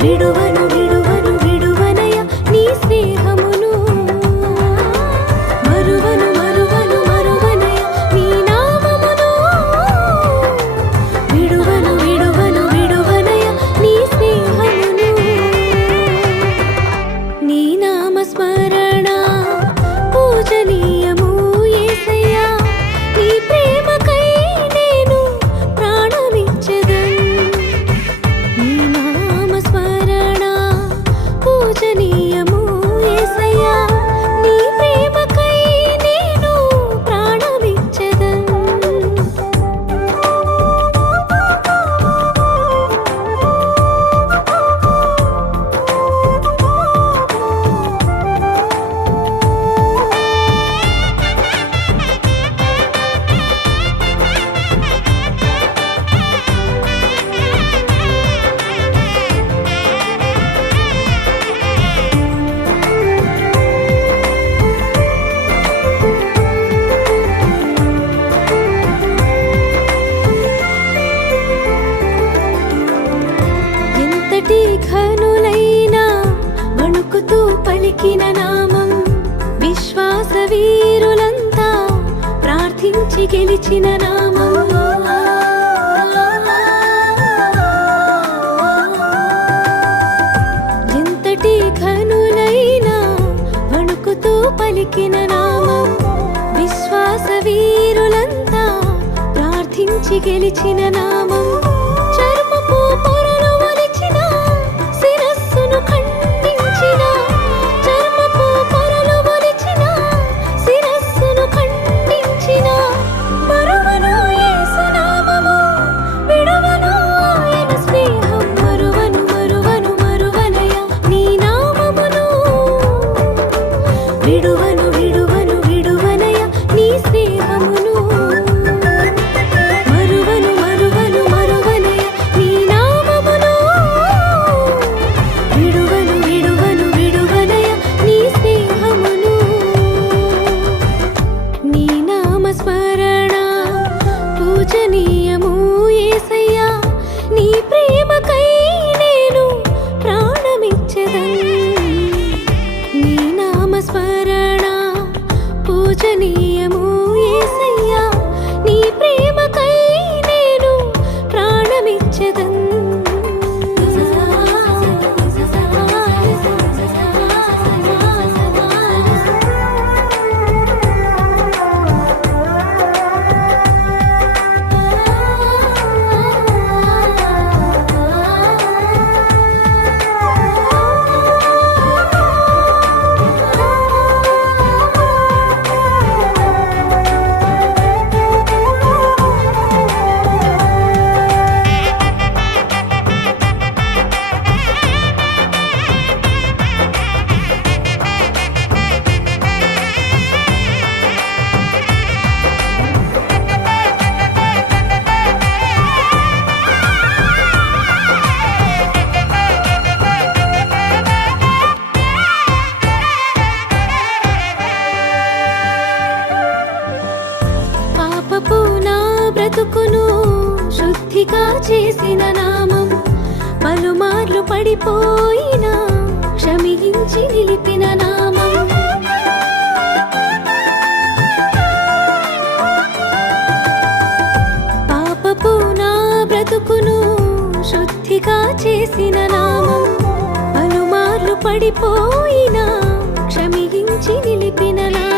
విడువను విడువను విడువనయ నీ స్నేహమును మరువను మరువను మరువనయ నీ నామమును విడువను విడువను విడువనయ నీ స్నేహమును నీ నామ స్మరణ పూజనీయము యేసయ్యా నీ ప్రేమకై నేను ప్రాణమిచ్చెదన్ నీ నామ స్మరణ పూజనీయము యేసయ్యా నీ ప్రేమకై నేను ప్రాణమిచ్చెదన్ ఎంతటి ఘనులైనా వణుకుతూ పలికిన నామం విశ్వాస వీరులంతా ప్రార్థించి గెలిచిన నామం ఎంతటి ఘనులైనా వణుకుతూ పలికిన నామం విశ్వాస వీరులంతా ప్రార్థించి గెలిచిన నామం చర్మపు పొరలు ఒలిచిన శిరస్సును ఖండించిన చర్మపు పొరలు ఒలిచిన శిరస్సును ఖండించిన మరువను యేసు నామము విడువను ఆయన స్నేహం మరువను మరువను మరువనయ నీ నామమును విడువను విడువను విడువనయ నీ స్నేహమును మరువను మరువను మరువనయ నీ నామమును విడువను విడువను విడువనయ నీ స్నేహమును నీ నామ స్మరణ పూజనీయము యేసయ్యా నీ ప్రేమకై నేను ప్రాణమిచ్చెదన్ నీ నామ స్మరణ పూజనీయము యేసయ్యా నీ ప్రేమకై నేను ప్రాణమిచ్చెదన్ పాపపు నా బ్రతుకును శుద్ధిగా చేసిన నామం పలుమార్లు పడిపోయినా క్షమించి నిలిపిన నామం పాపపు నా బ్రతుకును శుద్ధిగా చేసిన నామం పలుమార్లు పడిపోయినా క్షమించి నిలిపిన నామం